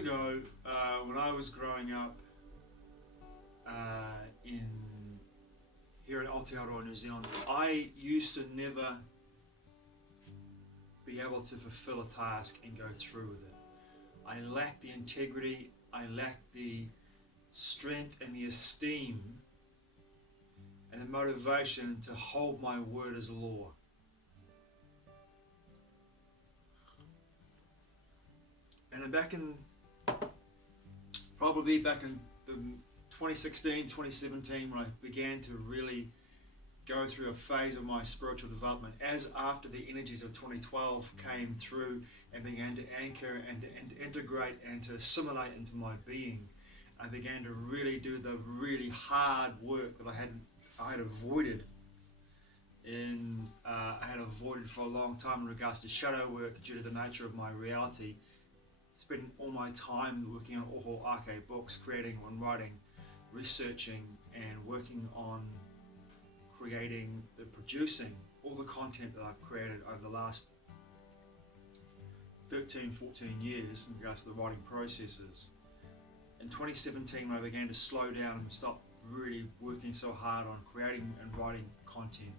ago, when I was growing up here in Aotearoa, New Zealand, I used to never be able to fulfill a task and go through with it. I lacked the integrity, I lacked the strength and the esteem and the motivation to hold my word as law. And probably back in the 2016, 2017, when I began to really go through a phase of my spiritual development, as after the energies of 2012 came through and began to anchor and integrate and to assimilate into my being, I began to really do the really hard work that I had avoided for a long time in regards to shadow work due to the nature of my reality. Spending all my time working on Oho Ake books, creating and writing, researching and working on producing all the content that I've created over the last 13, 14 years in regards to the writing processes. In 2017, when I began to slow down and stop really working so hard on creating and writing content,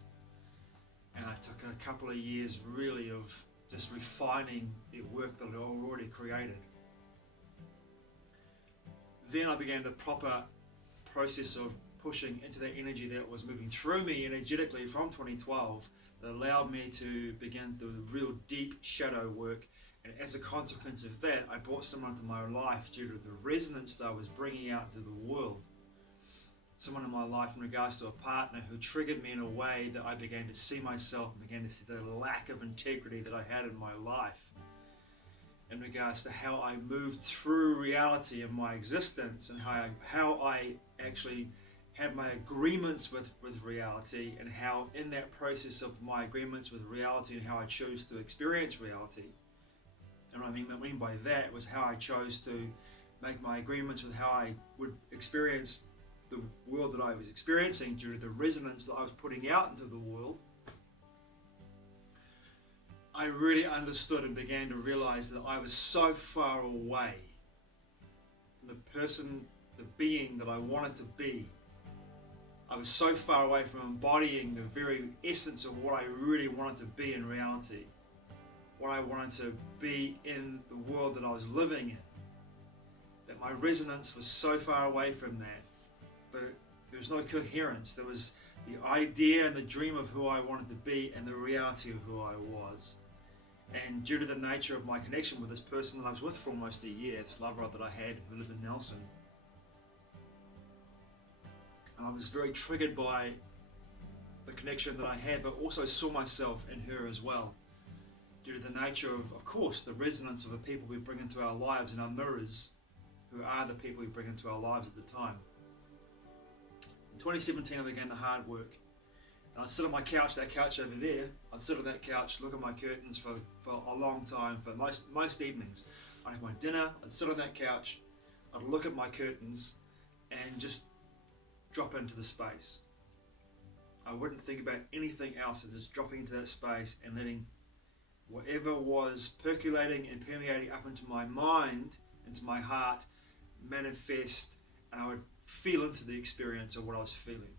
and I took a couple of years really of just refining the work that I'd already created. Then I began the proper process of pushing into that energy that was moving through me energetically from 2012 that allowed me to begin the real deep shadow work. And as a consequence of that, I brought someone into my life due to the resonance that I was bringing out to the world. Someone in my life in regards to a partner who triggered me in a way that I began to see myself and began to see the lack of integrity that I had in my life in regards to how I moved through reality in my existence and how I actually had my agreements with reality, and how in that process of my agreements with reality and how I chose to experience reality. And what I mean by that was how I chose to make my agreements with how I would experience the world that I was experiencing due to the resonance that I was putting out into the world. I really understood and began to realize that I was so far away from the person, the being that I wanted to be. I was so far away from embodying the very essence of what I really wanted to be in reality, what I wanted to be in the world that I was living in, that my resonance was so far away from that. There was no coherence. There was the idea and the dream of who I wanted to be and the reality of who I was. And due to the nature of my connection with this person that I was with for almost a year, this lover that I had who lived in Nelson, I was very triggered by the connection that I had, but also saw myself in her as well. Due to the nature of course, the resonance of the people we bring into our lives and our mirrors, who are the people we bring into our lives at the time. In 2017, I began the hard work. And I'd sit on my couch, that couch over there. I'd sit on that couch, look at my curtains for a long time, for most evenings. I'd have my dinner, I'd sit on that couch, I'd look at my curtains and just drop into the space. I wouldn't think about anything else than just dropping into that space and letting whatever was percolating and permeating up into my mind, into my heart, manifest, and I would feel into the experience of what I was feeling.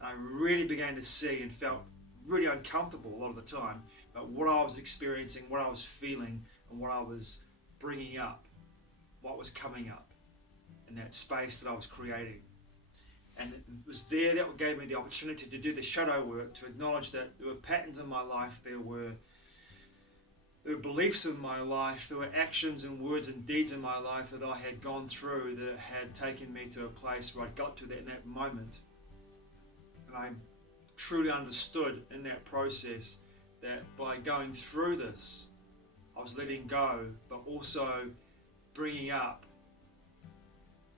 And I really began to see and felt really uncomfortable a lot of the time about what I was experiencing, what I was feeling, and what I was bringing up, what was coming up in that space that I was creating. And it was there that gave me the opportunity to do the shadow work, to acknowledge that there were patterns in my life, there were beliefs in my life, there were actions and words and deeds in my life that I had gone through that had taken me to a place where I got to that in that moment. And I truly understood in that process that by going through this, I was letting go, but also bringing up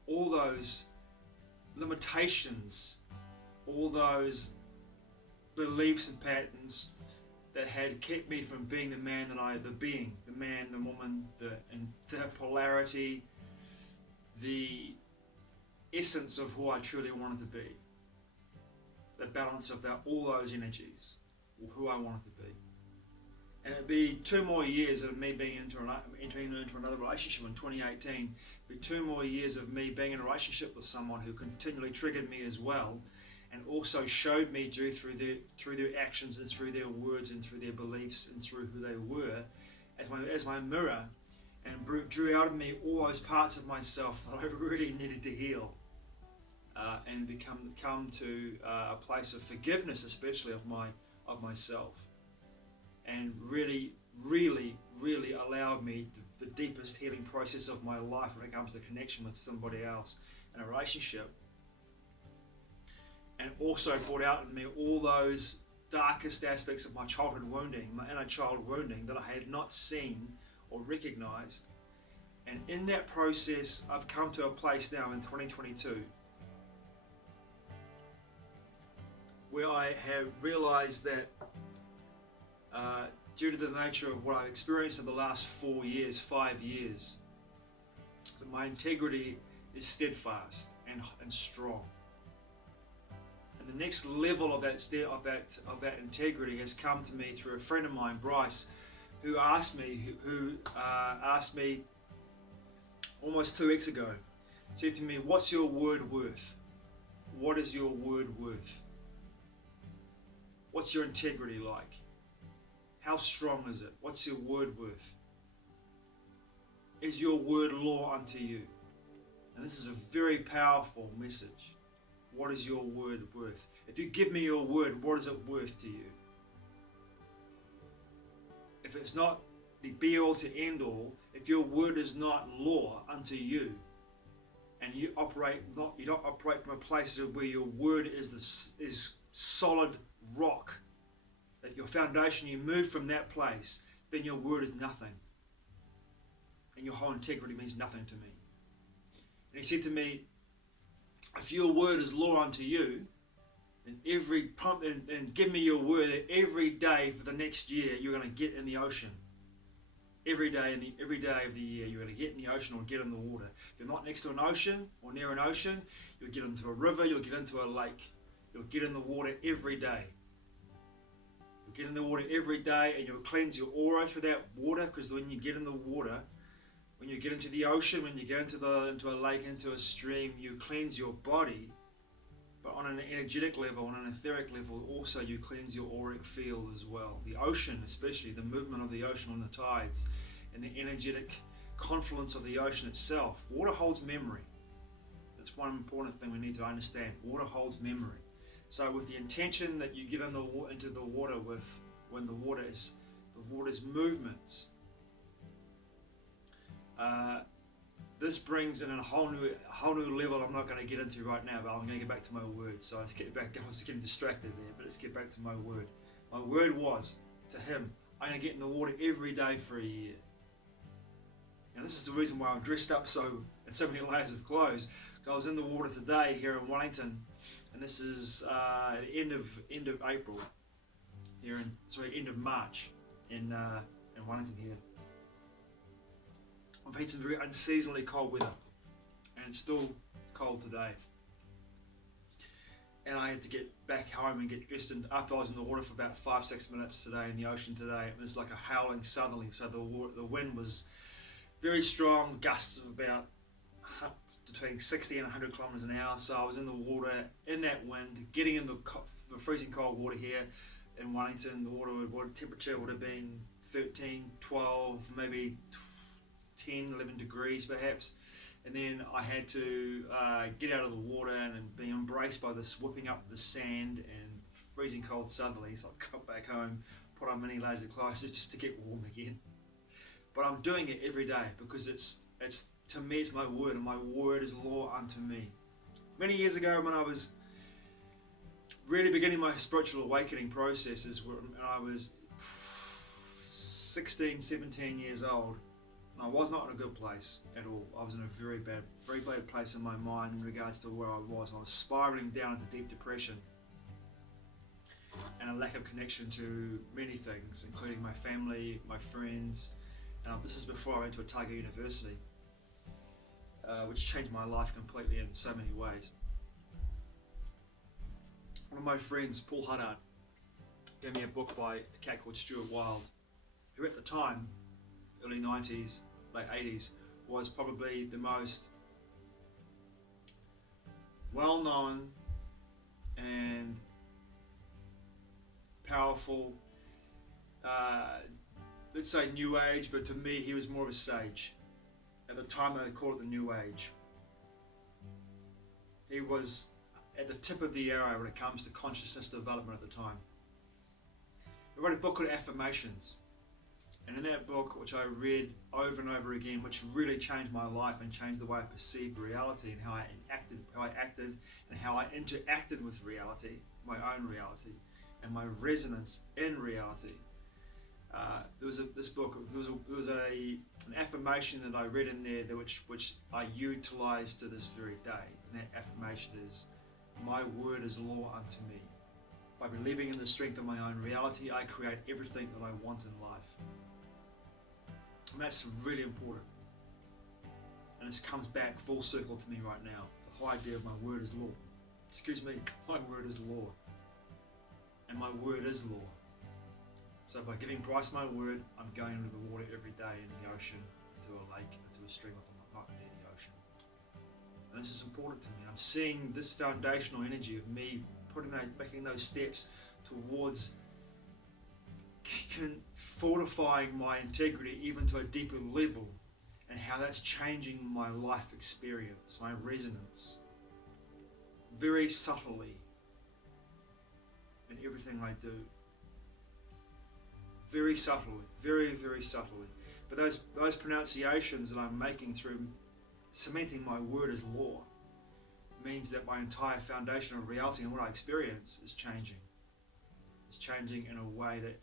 all those limitations, all those beliefs and patterns that had kept me from being the man that the man, the woman, the polarity, the essence of who I truly wanted to be. The balance of all those energies, who I wanted to be. And it'd be 2 more years of me being entering into another relationship in 2018. It'd be 2 more years of me being in a relationship with someone who continually triggered me as well, and also showed me through their actions and through their words and through their beliefs and through who they were as my mirror, and drew out of me all those parts of myself that I really needed to heal, and come to a place of forgiveness, especially of myself, and really allowed me the deepest healing process of my life when it comes to connection with somebody else in a relationship, and also brought out in me all those darkest aspects of my childhood wounding, my inner child wounding that I had not seen or recognized. And in that process, I've come to a place now in 2022 where I have realized that due to the nature of what I've experienced in the last 5 years, that my integrity is steadfast and strong. And the next level of that integrity has come to me through a friend of mine, Bryce, who asked me almost 2 weeks ago, said to me, "What's your word worth? What is your word worth? What's your integrity like? How strong is it? What's your word worth? Is your word law unto you?" And this is a very powerful message. What is your word worth? If you give me your word, what is it worth to you? If it's not the be-all to end-all, if your word is not law unto you, and you don't operate from a place where your word is solid rock, that your foundation, you move from that place, then your word is nothing, and your whole integrity means nothing to me. And he said to me, if your word is law unto you, and give me your word that every day for the next year you're going to get in the ocean. Every day of the year you're going to get in the ocean or get in the water. If you're not next to an ocean or near an ocean, you'll get into a river, you'll get into a lake. You'll get in the water every day. You'll get in the water every day, and you'll cleanse your aura through that water, because when you get in the water, when you get into the ocean, when you get into a lake, into a stream, you cleanse your body. But on an energetic level, on an etheric level, also you cleanse your auric field as well. The ocean, especially the movement of the ocean on the tides, and the energetic confluence of the ocean itself. Water holds memory. That's one important thing we need to understand. Water holds memory. So with the intention that you get into the water with, when the water's movements, this brings in a whole new level I'm not going to get into right now, but I'm going to get back to my word. So let's get back. I was getting distracted there, but let's get back to my word. My word was to him, I'm going to get in the water every day for a year. And this is the reason why I'm dressed up in so many layers of clothes. So I was in the water today here in Wellington, and this is the end of April here end of March in Wellington here. I've had some very unseasonably cold weather, and it's still cold today. And I had to get back home and get dressed after I was in the water for about 5-6 minutes today in the ocean today. It was like a howling southerly, so the wind was very strong, gusts of about between 60 and 100 kilometers an hour. So I was in the water in that wind, getting in the freezing cold water here in Wellington. The water temperature would have been 13, 12, maybe 10, 11 degrees perhaps. And then I had to get out of the water and be embraced by this whipping up the sand and freezing cold southerly. So I got back home, put on many layers of clothes just to get warm again. But I'm doing it every day because it's to me it's my word, and my word is law unto me. Many years ago, when I was really beginning my spiritual awakening processes, and I was 16, 17 years old, I was not in a good place at all. I was in a very bad place in my mind in regards to where I was. I was spiraling down into deep depression and a lack of connection to many things, including my family, my friends. This is before I went to Otago University, which changed my life completely in so many ways. One of my friends, Paul Huddart, gave me a book by a cat called Stuart Wilde. who at the time, early 90s, late 80s, was probably the most well-known and powerful, let's say New Age, but to me he was more of a sage. At the time they called it the New Age. He was at the tip of the arrow when it comes to consciousness development at the time. He wrote a book called Affirmations, and in that book, which I read over and over again, which really changed my life and changed the way I perceived reality and how I acted and how I interacted with reality, my own reality, and my resonance in reality. There was an affirmation that I read in there which I utilize to this very day, and that affirmation is, "My word is law unto me. By believing in the strength of my own reality, I create everything that I want in life." And that's really important. And this comes back full circle to me right now. The whole idea of my word is law. My word is law. And my word is law. So by giving Bryce my word, I'm going into the water every day, in the ocean, into a lake, into a stream, if I'm not near the ocean. And this is important to me. I'm seeing this foundational energy of me making those steps towards fortifying my integrity even to a deeper level, and how that's changing my life experience, my resonance, very subtly in everything I do. Very subtly, very, very subtly. But those pronunciations that I'm making through cementing my word as law means that my entire foundation of reality and what I experience is changing. It's changing in a way that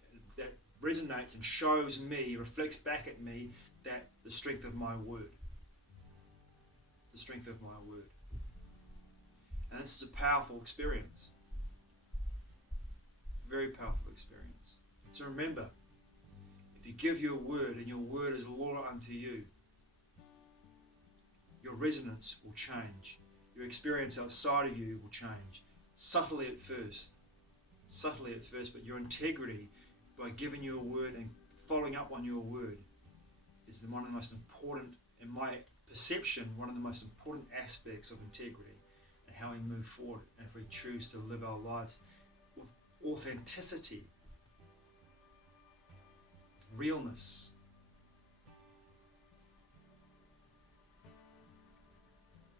resonates and shows me, reflects back at me, that the strength of my word. The strength of my word. And this is a powerful experience. Very powerful experience. So remember, if you give your word and your word is law unto you, your resonance will change. Your experience outside of you will change. Subtly at first, but your integrity, by giving your word and following up on your word, is one of the most important, in my perception, one of the most important aspects of integrity and how we move forward, and if we choose to live our lives with authenticity, realness.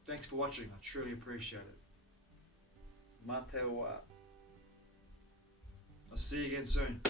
Thanks for watching. I truly appreciate it. Mā te oa. I'll see you again soon.